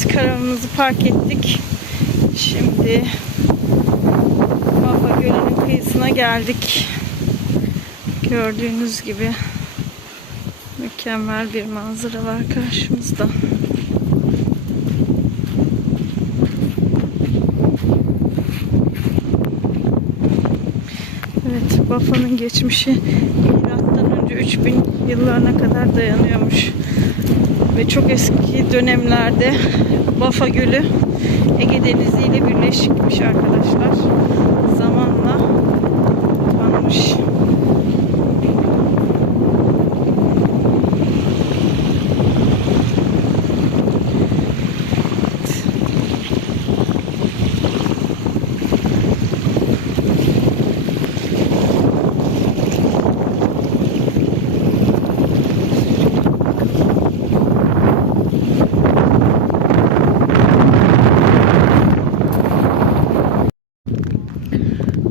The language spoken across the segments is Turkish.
Evet karavanımızı park ettik. Şimdi Bafa Gölü'nün kıyısına geldik. Gördüğünüz gibi mükemmel bir manzara var karşımızda. Evet, Bafa'nın geçmişi milattan önce 3000 yıllarına kadar dayanıyormuş. Ve çok eski dönemlerde Bafa Gölü Ege Denizi ile birleşikmiş arkadaşlar. Zamanla kapanmış.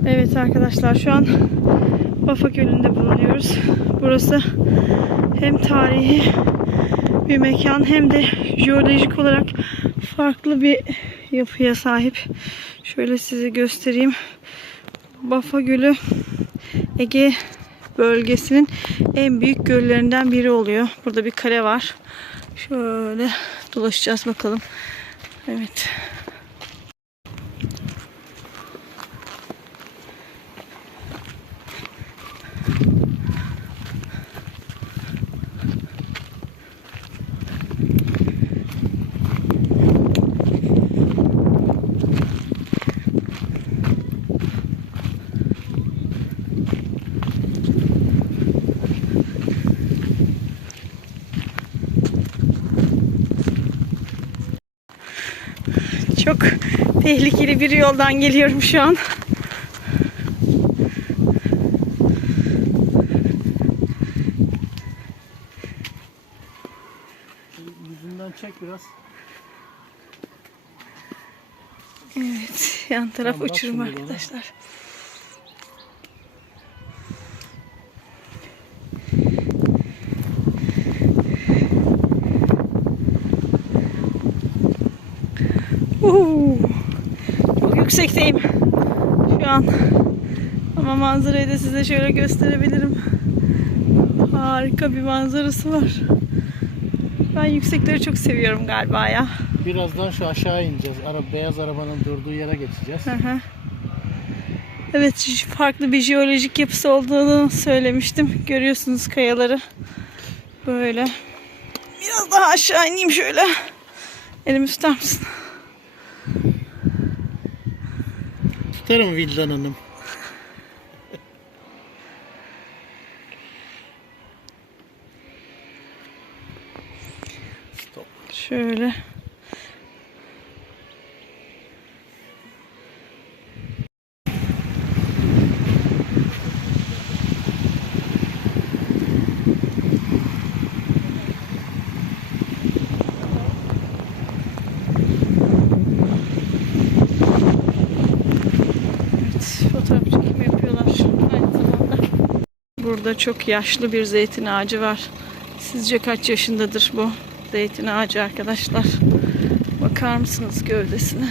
Evet arkadaşlar şu an Bafa Gölü'nde bulunuyoruz. Burası hem tarihi bir mekan hem de jeolojik olarak farklı bir yapıya sahip. Şöyle size göstereyim. Bafa Gölü Ege bölgesinin en büyük göllerinden biri oluyor. Burada bir kale var. Şöyle dolaşacağız bakalım. Evet. Çok tehlikeli bir yoldan geliyorum şu an. Yüzünden çek biraz. Evet, yan taraf Tamam, bak uçurum Uhu, çok yüksekteyim şu an. Ama manzarayı da size şöyle gösterebilirim. Harika bir manzarası var. Ben yüksekleri çok seviyorum galiba ya. Birazdan şu aşağı ineceğiz. Ara, beyaz arabanın durduğu yere geçeceğiz. Hı hı. Evet farklı bir jeolojik yapısı olduğunu söylemiştim. Görüyorsunuz kayaları. Böyle. Biraz daha aşağı ineyim şöyle. Elimi tutar mısın? Tutarım Vildan. Stop. Şöyle. Burada çok yaşlı bir zeytin ağacı var. Sizce kaç yaşındadır bu zeytin ağacı arkadaşlar? Bakar mısınız gövdesine?